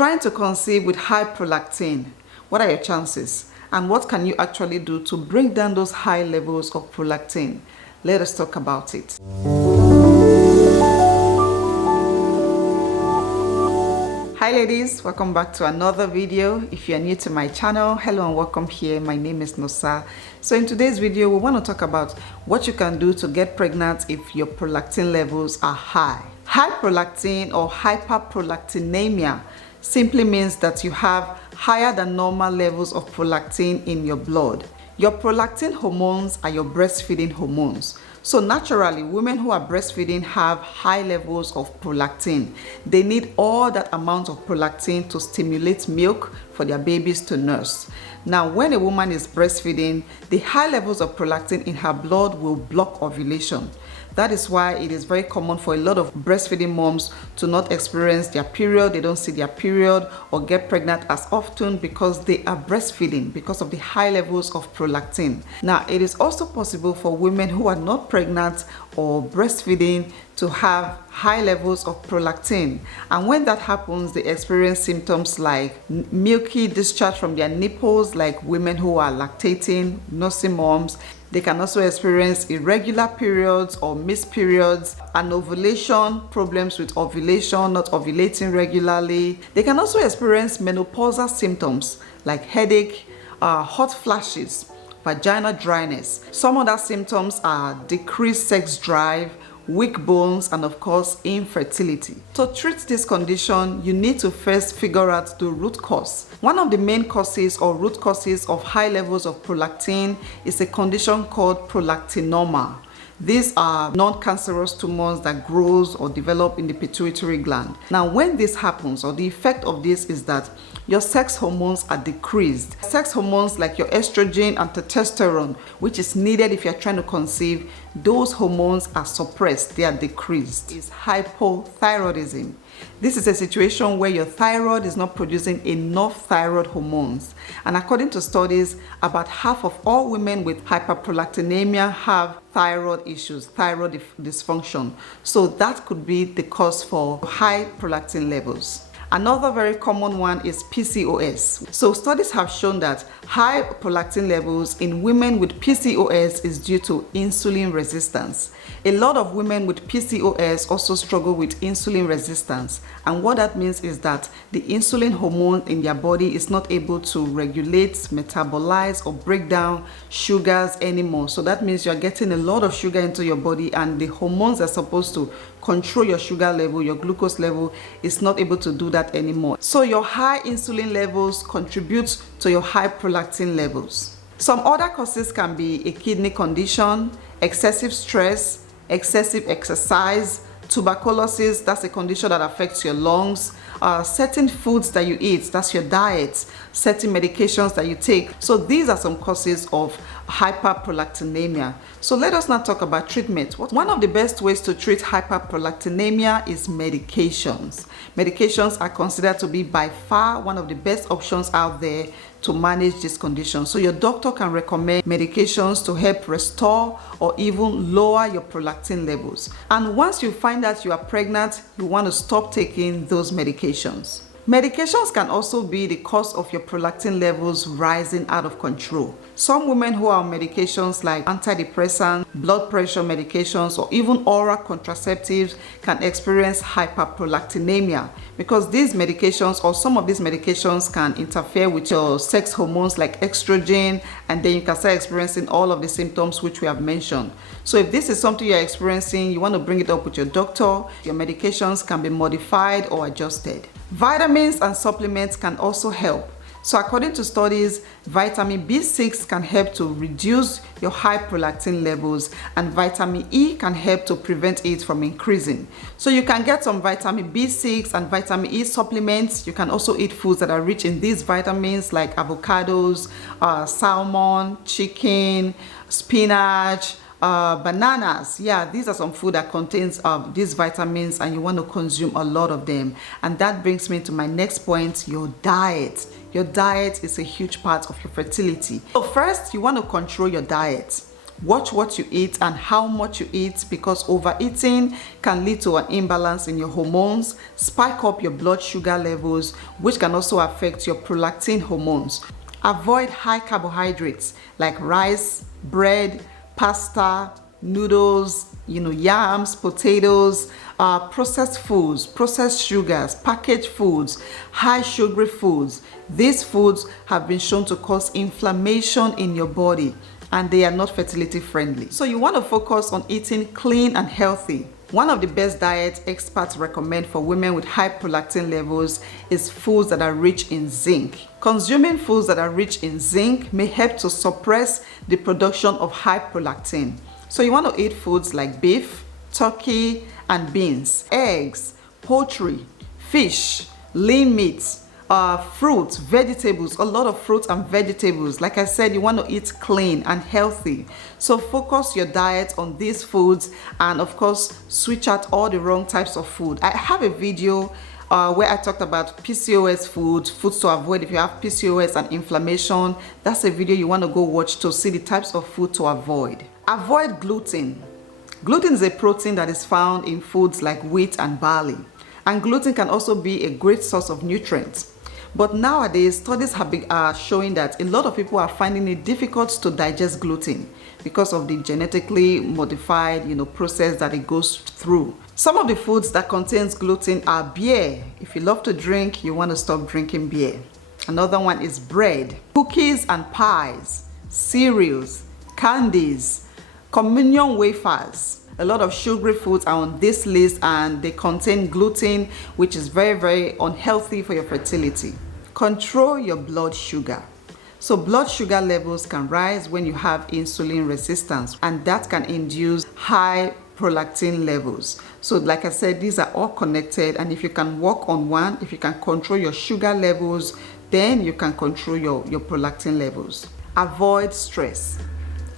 Trying to conceive with high prolactin. What are your chances? And what can you actually do to bring down those high levels of prolactin? Let us talk about it. Hi ladies, welcome back to another video. If you're new to my channel, hello and welcome here. My name is Nosa. So in today's video, we want to talk about what you can do to get pregnant if your prolactin levels are high. High prolactin or hyperprolactinemia simply means that you have higher than normal levels of prolactin in your blood. Your prolactin hormones are your breastfeeding hormones. So naturally, women who are breastfeeding have high levels of prolactin. They need all that amount of prolactin to stimulate milk for their babies to nurse. Now, when a woman is breastfeeding, the high levels of prolactin in her blood will block ovulation. That is why it is very common for a lot of breastfeeding moms to not experience their period. They don't see their period or get pregnant as often because they are breastfeeding because of the high levels of prolactin. Now, it is also possible for women who are not pregnant or breastfeeding to have high levels of prolactin. And when that happens, they experience symptoms like milky discharge from their nipples, like women who are lactating, nursing moms. They can also experience irregular periods or missed periods, and ovulation, problems with ovulation, not ovulating regularly. They can also experience menopausal symptoms like headache, hot flashes, vaginal dryness. Some other symptoms are decreased sex drive, weak bones, and of course infertility. To treat this condition, you need to first figure out the root cause. One of the main causes or root causes of high levels of prolactin is a condition called prolactinoma. These are non-cancerous tumors that grows or develop in the pituitary gland. Now, when this happens, or the effect of this is that your sex hormones are decreased. Sex hormones like your estrogen and testosterone, which is needed if you're trying to conceive, those hormones are suppressed, they are decreased. It's hypothyroidism. This is a situation where your thyroid is not producing enough thyroid hormones. And according to studies, about half of all women with hyperprolactinemia have thyroid issues, thyroid dysfunction. So that could be the cause for high prolactin levels. Another very common one is PCOS. So studies have shown that high prolactin levels in women with PCOS is due to insulin resistance. A lot of women with PCOS also struggle with insulin resistance. And what that means is that the insulin hormone in their body is not able to regulate, metabolize, or break down sugars anymore. So that means you're getting a lot of sugar into your body, and the hormones that are supposed to control your sugar level, your glucose level, is not able to do that anymore. So your high insulin levels contribute to your high prolactin levels. Some other causes can be a kidney condition, excessive stress, excessive exercise, tuberculosis, that's a condition that affects your lungs, certain foods that you eat, that's your diet, certain medications that you take. So these are some causes of hyperprolactinemia. So let us now talk about treatment. One of the best ways to treat hyperprolactinemia is medications. Medications are considered to be by far one of the best options out there to manage this condition. So your doctor can recommend medications to help restore or even lower your prolactin levels. And once you find that you are pregnant, you want to stop taking those medications. Medications can also be the cause of your prolactin levels rising out of control. Some women who are on medications like antidepressants, blood pressure medications, or even oral contraceptives can experience hyperprolactinemia because these medications, or some of these medications, can interfere with your sex hormones like estrogen, and then you can start experiencing all of the symptoms which we have mentioned. So if this is something you're experiencing, you want to bring it up with your doctor. Your medications can be modified or adjusted. Vitamins and supplements can also help. So according to studies, vitamin B6 can help to reduce your high prolactin levels, and vitamin E can help to prevent it from increasing. So you can get some vitamin B6 and vitamin E supplements. You can also eat foods that are rich in these vitamins like avocados, salmon, chicken, spinach, bananas. Yeah, these are some food that contains these vitamins, and you want to consume a lot of them. And that brings me to my next point, your diet. Your diet is a huge part of your fertility. So first, you want to control your diet. Watch what you eat and how much you eat, because overeating can lead to an imbalance in your hormones, spike up your blood sugar levels, which can also affect your prolactin hormones. Avoid high carbohydrates like rice, bread, pasta, noodles, yams, potatoes, processed foods, processed sugars, packaged foods, high sugary foods. These foods have been shown to cause inflammation in your body, and they are not fertility friendly. So you want to focus on eating clean and healthy. One of the best diets experts recommend for women with high prolactin levels is foods that are rich in zinc. Consuming foods that are rich in zinc may help to suppress the production of high prolactin. So you want to eat foods like beef, turkey, and beans, eggs, poultry, fish, lean meats, fruits, vegetables, a lot of fruits and vegetables. Like I said, you want to eat clean and healthy. So focus your diet on these foods, and of course switch out all the wrong types of food. I have a video where I talked about PCOS foods to avoid if you have PCOS and inflammation. That's a video you want to go watch to see the types of food to avoid. Avoid gluten. Gluten is a protein that is found in foods like wheat and barley, and gluten can also be a great source of nutrients. But nowadays, studies have been showing that a lot of people are finding it difficult to digest gluten because of the genetically modified, process that it goes through. Some of the foods that contains gluten are beer. If you love to drink, you want to stop drinking beer. Another one is bread, cookies and pies, cereals, candies, communion wafers. A lot of sugary foods are on this list, and they contain gluten, which is very, very unhealthy for your fertility. Control your blood sugar. So blood sugar levels can rise when you have insulin resistance, and that can induce high prolactin levels. So like I said, these are all connected, and if you can work on one, if you can control your sugar levels, then you can control your prolactin levels. Avoid stress.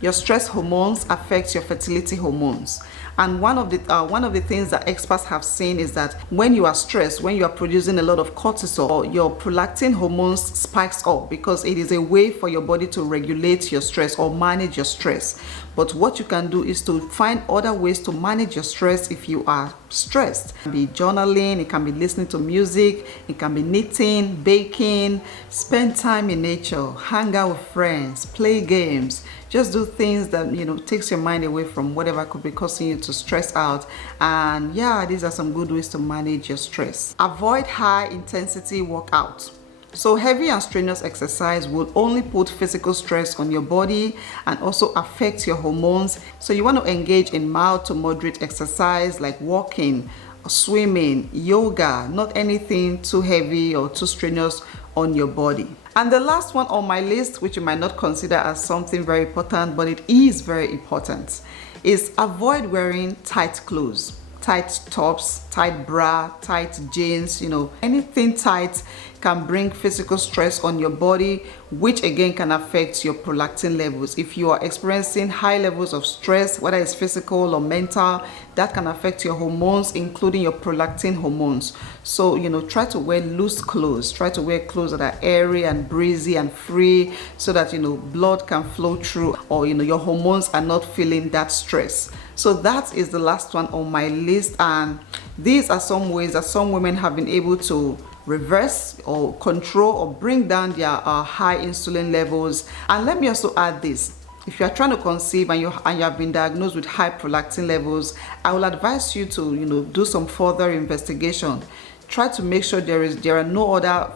Your stress hormones affect your fertility hormones. And one of the things that experts have seen is that when you are stressed, when you are producing a lot of cortisol, your prolactin hormones spikes up, because it is a way for your body to regulate your stress or manage your stress. But what you can do is to find other ways to manage your stress if you are stressed. It can be journaling, it can be listening to music, it can be knitting, baking, spend time in nature, hang out with friends, play games. Just do things that takes your mind away from whatever could be causing you to stress out. And yeah, these are some good ways to manage your stress. Avoid high intensity workout. So heavy and strenuous exercise will only put physical stress on your body and also affect your hormones. So you want to engage in mild to moderate exercise like walking, swimming, yoga, not anything too heavy or too strenuous on your body. And the last one on my list, which you might not consider as something very important, but it is very important, is avoid wearing tight clothes. Tight tops, tight bra, tight jeans, anything tight can bring physical stress on your body, which again can affect your prolactin levels. If you are experiencing high levels of stress, whether it's physical or mental, that can affect your hormones, including your prolactin hormones. So, try to wear loose clothes. Try to wear clothes that are airy and breezy and free, so that, blood can flow through, or, your hormones are not feeling that stress. So that is the last one on my list, and these are some ways that some women have been able to reverse or control or bring down their high insulin levels. And let me also add this: if you are trying to conceive and you have been diagnosed with high prolactin levels, I will advise you to do some further investigation. Try to make sure there are no other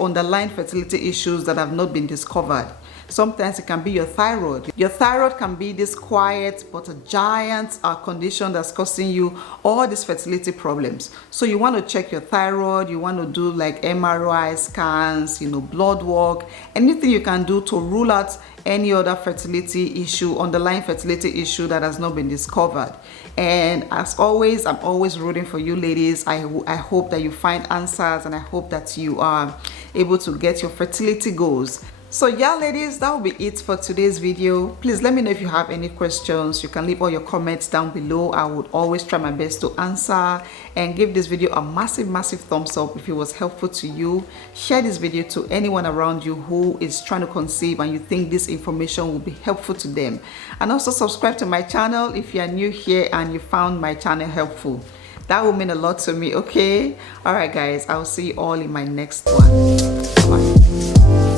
underlying fertility issues that have not been discovered. Sometimes it can be your thyroid. Your thyroid can be this quiet but a giant condition that's causing you all these fertility problems. So you want to check your thyroid. You want to do like MRI scans, blood work, anything you can do to rule out any other fertility issue, underlying fertility issue that has not been discovered. And as always, I'm always rooting for you ladies. I hope that you find answers, and I hope that you are able to get your fertility goals. So yeah, ladies, that will be it for today's video. Please let me know if you have any questions. You can leave all your comments down below. I would always try my best to answer, and give this video a massive thumbs up if it was helpful to you. Share this video to anyone around you who is trying to conceive and you think this information will be helpful to them. And also subscribe to my channel if you are new here and you found my channel helpful. That will mean a lot to me, okay? All right, guys, I'll see you all in my next one. Bye.